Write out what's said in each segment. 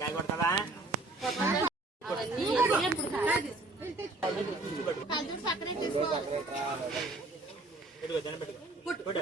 కాయ కొడతావా పెట్టుకో దండం పెట్టుకో కొట్టు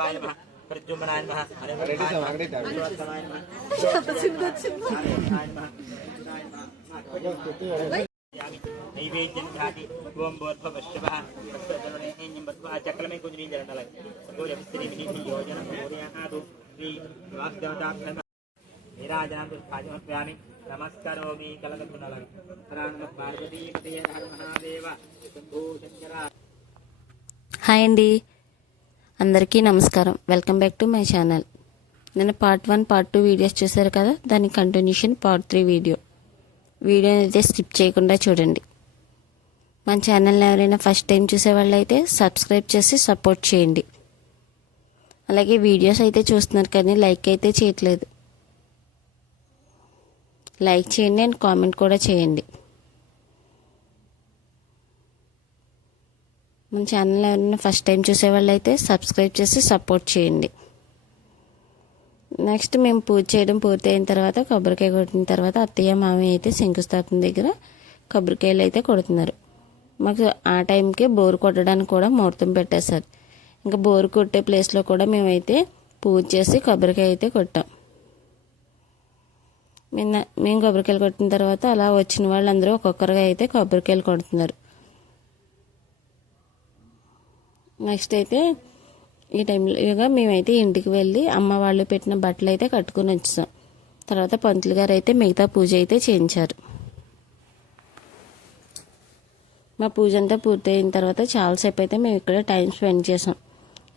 ఆడపిల్ల కదా మరి అలా కొట్టుకుంటే దగ్గర కొట్టించాలి. మా పిల్లాడు డబ్బు కొట్టాడు. నైవేద్యం చక్రమే కొంచెం జరగాలి యోజన వాసుదేవతాభ్యమ నమస్కరోమి పార్వతీ మహాదేవ. హాయ్ అండి. అందరికీ నమస్కారం. Welcome back to my channel. నేను part one part two videos చూశారు కదా దాని కంటిన్యూషన్ పార్ట్ త్రీ వీడియో. వీడియోని అయితే స్కిప్ చేయకుండా చూడండి. మన ఛానల్ని ఎవరైనా ఫస్ట్ టైం చూసే అయితే సబ్స్క్రైబ్ చేసి సపోర్ట్ చేయండి. అలాగే వీడియోస్ అయితే చూస్తున్నారు కానీ లైక్ అయితే చేయట్లేదు. లైక్ చేయండి అండ్ కామెంట్ కూడా చేయండి. మన ఛానల్ ఎవరైనా ఫస్ట్ టైం చూసే వాళ్ళైతే సబ్స్క్రైబ్ చేసి సపోర్ట్ చేయండి. నెక్స్ట్ మేము పూజ చేయడం పూర్తయిన తర్వాత కొబ్బరికాయ కొట్టిన తర్వాత అత్తయ్య మామయ్య అయితే శంకుస్థాపన దగ్గర కొబ్బరికాయలు అయితే కొడుతున్నారు. మాకు ఆ టైంకి బోరు కొట్టడానికి కూడా ముహూర్తం పెట్టేశారు. ఇంకా బోరు కొట్టే ప్లేస్లో కూడా మేమైతే పూజ చేసి కొబ్బరికాయ అయితే కొట్టాం. మేము మేము కొబ్బరికాయలు కొట్టిన తర్వాత అలా వచ్చిన వాళ్ళందరూ ఒక్కొక్కరుగా అయితే కొబ్బరికాయలు కొడుతున్నారు. నెక్స్ట్ అయితే ఈ టైంలో మేమైతే ఇంటికి వెళ్ళి అమ్మ వాళ్ళు పెట్టిన బట్టలు అయితే కట్టుకుని వచ్చాం. తర్వాత పంతులు గారు అయితే మిగతా పూజ అయితే చేయించారు. మా పూజ అంతా పూర్తయిన తర్వాత చాలాసేపు అయితే మేము ఇక్కడ టైం స్పెండ్ చేసాం.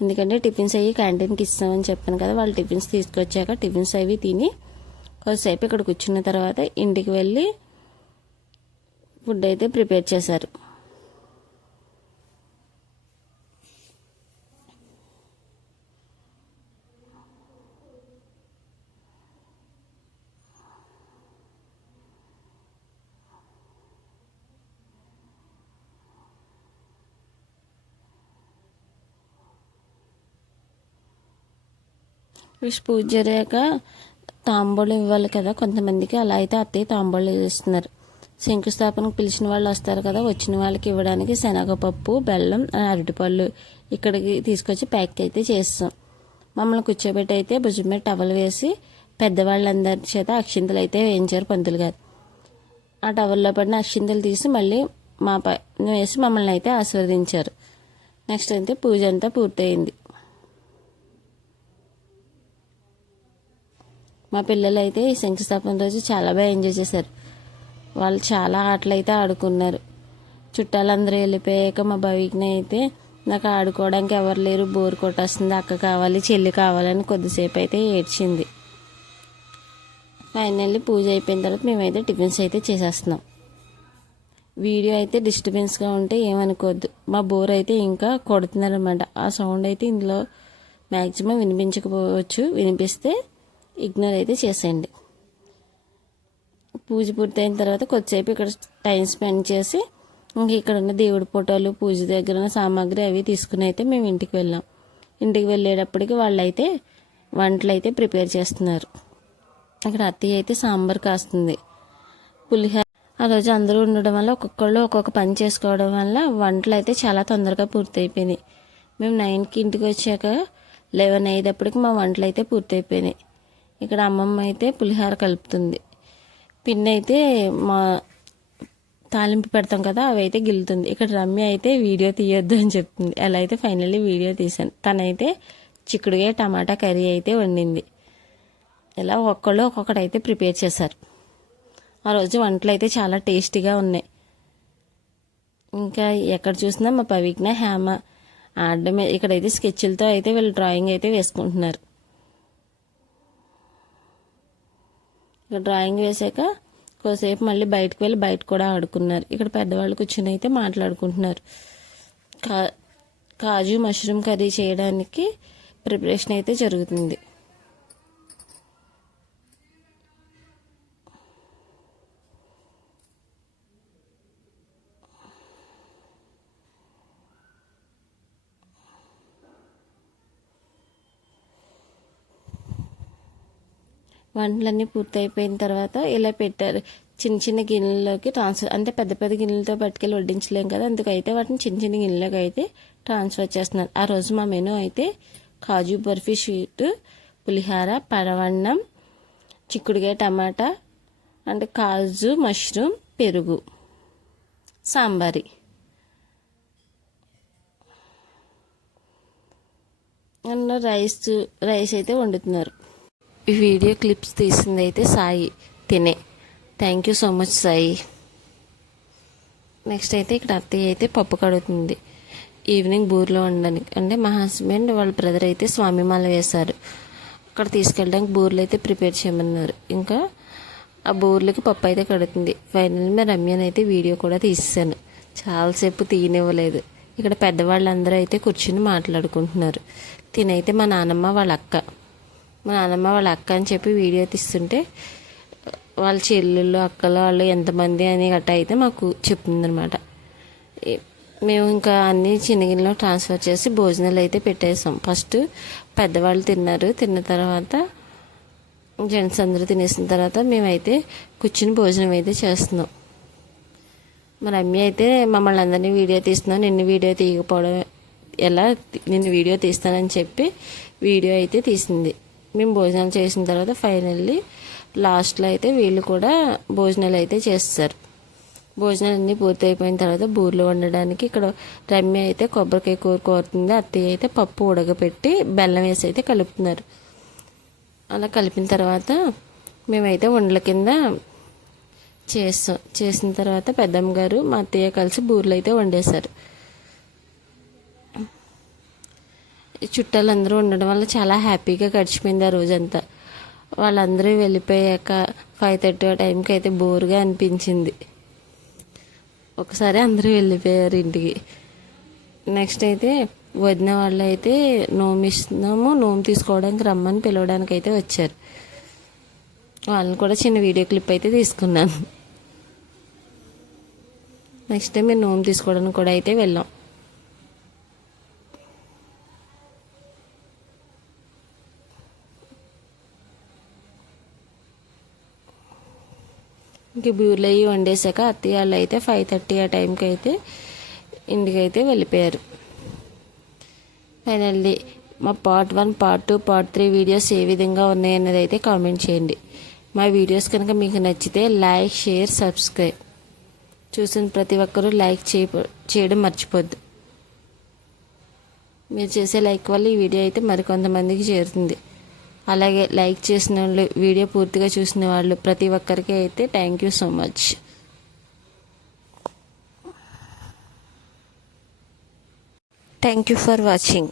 ఎందుకంటే టిఫిన్స్ అవి క్యాంటీన్కి ఇస్తామని చెప్పాను కదా వాళ్ళు టిఫిన్స్ తీసుకొచ్చాక టిఫిన్స్ అవి తిని కొద్దిసేపు ఇక్కడ కూర్చున్న తర్వాత ఇంటికి వెళ్ళి ఫుడ్ అయితే ప్రిపేర్ చేశారు. విష్ పూజ జరిగాక తాంబూలం ఇవ్వాలి కదా కొంతమందికి అలా అయితే అత్తయ్య తాంబూలం ఇస్తున్నారు. శంకుస్థాపనకు పిలిచిన వాళ్ళు వస్తారు కదా వచ్చిన వాళ్ళకి ఇవ్వడానికి శనగపప్పు బెల్లం అరటిపళ్ళు ఇక్కడికి తీసుకొచ్చి ప్యాక్ అయితే చేస్తాం. మమ్మల్ని కూర్చోబెట్టి అయితే భుజం మీద టవల్ వేసి పెద్దవాళ్ళందరి చేత అక్షింతలు అయితే వేయించారు పంతులు గారు. ఆ టవల్లో పడిన అక్షింతలు తీసి మళ్ళీ మా పైన వేసి మమ్మల్ని అయితే ఆశీర్వదించారు. నెక్స్ట్ అయితే పూజ అంతా పూర్తయింది. మా పిల్లలు అయితే ఈ శంకుస్థాపన రోజు చాలా బాగా ఎంజాయ్ చేశారు. వాళ్ళు చాలా ఆటలు అయితే ఆడుకున్నారు. చుట్టాలందరూ వెళ్ళిపోయాక మా భవికిని అయితే నాకు ఆడుకోవడానికి ఎవరు లేరు బోర్ కొట్టేస్తుంది అక్క కావాలి చెల్లి కావాలని కొద్దిసేపు అయితే ఏడ్చింది. ఫైనల్లీ పూజ అయిపోయిన తర్వాత మేమైతే టిఫిన్స్ అయితే చేసేస్తున్నాం. వీడియో అయితే డిస్టర్బెన్స్గా ఉంటే ఏమనుకోవద్దు. మా బోర్ అయితే ఇంకా కొడుతున్నారనమాట ఆ సౌండ్ అయితే ఇందులో మ్యాక్సిమం వినిపించకపోవచ్చు. వినిపిస్తే ఇగ్నోర్ అయితే చేసేయండి. పూజ పూర్తయిన తర్వాత కొద్దిసేపు ఇక్కడ టైం స్పెండ్ చేసి ఇంక ఇక్కడ ఉన్న దేవుడి ఫోటోలు పూజ దగ్గర ఉన్న సామాగ్రి అవి తీసుకుని అయితే మేము ఇంటికి వెళ్ళాం. ఇంటికి వెళ్ళేటప్పటికి వాళ్ళైతే వంటలు అయితే ప్రిపేర్ చేస్తున్నారు. అక్కడ అత్తయ్య అయితే సాంబార్ కాస్తుంది. పులిహోర. ఆ రోజు అందరూ ఉండడం వల్ల ఒక్కొక్కళ్ళు ఒక్కొక్క పని చేసుకోవడం వల్ల వంటలు అయితే చాలా తొందరగా పూర్తయిపోయినాయి. మేము నైన్కి ఇంటికి వచ్చాక లెవెన్ అయ్యేటప్పటికి మా వంటలు అయితే పూర్తయిపోయినాయి. ఇక్కడ అమ్మమ్మ అయితే పులిహోర కలుపుతుంది. పిన్ అయితే మా తాలింపు పెడతాం కదా అవి అయితే గిల్లుతుంది. ఇక్కడ రమ్య అయితే వీడియో తీయొద్దు అని చెప్తుంది. అలా అయితే ఫైనల్లీ వీడియో తీశాను. తనైతే చిక్కుడుగా టమాటా కర్రీ అయితే వండింది. ఇలా ఒక్కళ్ళు ఒక్కొక్కటి అయితే ప్రిపేర్ చేశారు. ఆ రోజు వంటలు అయితే చాలా టేస్టీగా ఉన్నాయి. ఇంకా ఎక్కడ చూసినా మా పవిజ్ఞ హేమ ఆడమే ఇక్కడైతే స్కెచ్లతో అయితే వీళ్ళు డ్రాయింగ్ అయితే వేసుకుంటున్నారు. ఇక డ్రాయింగ్ వేసాక కొద్దిసేపు మళ్ళీ బయటకు వెళ్ళి బయట కూడా ఆడుకున్నారు. ఇక్కడ పెద్దవాళ్ళు కూర్చుని అయితే మాట్లాడుకుంటున్నారు. కా కాజు మష్రూమ్ కర్రీ చేయడానికి ప్రిపరేషన్ అయితే జరుగుతుంది. వంటలన్నీ పూర్తయిపోయిన తర్వాత ఇలా పెట్టారు. చిన్న చిన్న గిన్నెల్లోకి ట్రాన్స్ఫర్ అంటే పెద్ద పెద్ద గిన్నెలతో పట్టుకెళ్ళి వడ్డించలేం కదా అందుకైతే వాటిని చిన్న చిన్న గిన్నెలోకి అయితే ట్రాన్స్ఫర్ చేస్తున్నారు. ఆ రోజు మా మెనూ అయితే కాజు బర్ఫీ స్వీట్ పులిహార పడవన్నం చిక్కుడుకాయ టమాటా అంటే కాజు మష్రూమ్ పెరుగు సాంబారి. రైస్ రైస్ అయితే వండుతున్నారు. ఈ వీడియో క్లిప్స్ తీసింది అయితే సాయి తినే. Thank you so much Sai. Next అయితే ఇక్కడ అత్తయ్య అయితే పప్పు కడుగుతుంది. ఈవినింగ్ బూర్లో ఉండడానికి అంటే మా హస్బెండ్ వాళ్ళ బ్రదర్ అయితే స్వామిమాల వేశారు. అక్కడ తీసుకెళ్ళడానికి బూర్లు అయితే ప్రిపేర్ చేయమన్నారు. ఇంకా ఆ బూర్లకి పప్పు అయితే కడుతుంది ఫైనల్ మీద రమ్యని అయితే వీడియో కూడా తీసేసాను చాలాసేపు తీయనివ్వలేదు ఇక్కడ పెద్దవాళ్ళందరూ అయితే కూర్చుని మాట్లాడుకుంటున్నారు. తినైతే మా నాన్నమ్మ వాళ్ళ అక్క. మా నాన్నమ్మ వాళ్ళ అక్క అని చెప్పి వీడియో తీస్తుంటే వాళ్ళ చెల్లెళ్ళు అక్కలు వాళ్ళు ఎంతమంది అని గట్ట అయితే మాకు చెప్తుందనమాట మేము ఇంకా అన్ని చిన్న గిన్నెలో ట్రాన్స్ఫర్ చేసి భోజనాలు అయితే పెట్టేసాం. ఫస్ట్ పెద్దవాళ్ళు తిన్నారు. తిన్న తర్వాత జెంట్స్ అందరూ తినేసిన తర్వాత మేమైతే కూర్చుని భోజనం అయితే చేస్తున్నాం. మరి అమ్మి అయితే మమ్మల్ని అందరినీ వీడియో తీస్తున్నాం నిన్ను వీడియో తీయకపోవడం ఎలా నిన్ను వీడియో తీస్తానని చెప్పి వీడియో అయితే తీసింది. మేము భోజనాలు చేసిన తర్వాత ఫైనల్లీ లాస్ట్లో అయితే వీళ్ళు కూడా భోజనాలు అయితే చేస్తారు. భోజనాలు అన్నీ పూర్తి అయిపోయిన తర్వాత బూర్లు వండడానికి ఇక్కడ రమ్య అయితే కొబ్బరికాయ కూర కోరుతుంది. అత్తయ్య అయితే పప్పు ఉడకపెట్టి బెల్లం వేసి అయితే కలుపుతున్నారు. అలా కలిపిన తర్వాత మేమైతే వండల కింద చేస్తాం. చేసిన తర్వాత పెద్దమ్మ గారు మా అత్తయ్య కలిసి బూర్లు అయితే వండేశారు. చుట్టాలందరూ ఉండడం వల్ల చాలా హ్యాపీగా గడిచిపోయింది ఆ రోజంతా. వాళ్ళందరూ వెళ్ళిపోయాక ఫైవ్ థర్టీ ఆ టైంకి అయితే బోర్గా అనిపించింది. ఒకసారి అందరూ వెళ్ళిపోయారు ఇంటికి. నెక్స్ట్ అయితే వదిన వాళ్ళు అయితే నోము ఇస్తున్నాము నోము తీసుకోవడానికి రమ్మని పిలవడానికి అయితే వచ్చారు. వాళ్ళని కూడా చిన్న వీడియో క్లిప్ అయితే తీసుకున్నాను. నెక్స్ట్ టైం మేము నోము తీసుకోవడానికి కూడా అయితే వెళ్ళాం. ఇంక బ్యూర్లు అయ్యి వండేశాక అత్తయ్య అయితే ఫైవ్ థర్టీ ఆ టైంకి అయితే ఇంటికి అయితే వెళ్ళిపోయారు. ఫైనల్లీ మా part one part two part three videos ఏ విధంగా ఉన్నాయన్నది అయితే కామెంట్ చేయండి. మా వీడియోస్ కనుక మీకు నచ్చితే లైక్ షేర్ సబ్స్క్రైబ్ చూసిన ప్రతి ఒక్కరూ లైక్ చేయ చేయడం మర్చిపోద్దు. మీరు చేసే లైక్ వల్ల ఈ వీడియో అయితే మరికొంతమందికి చేరుతుంది. అలాగే లైక్ చేసిన వాళ్ళు వీడియో పూర్తిగా చూసిన వాళ్ళు ప్రతి ఒక్కరికి అయితే thank you so much thank you for watching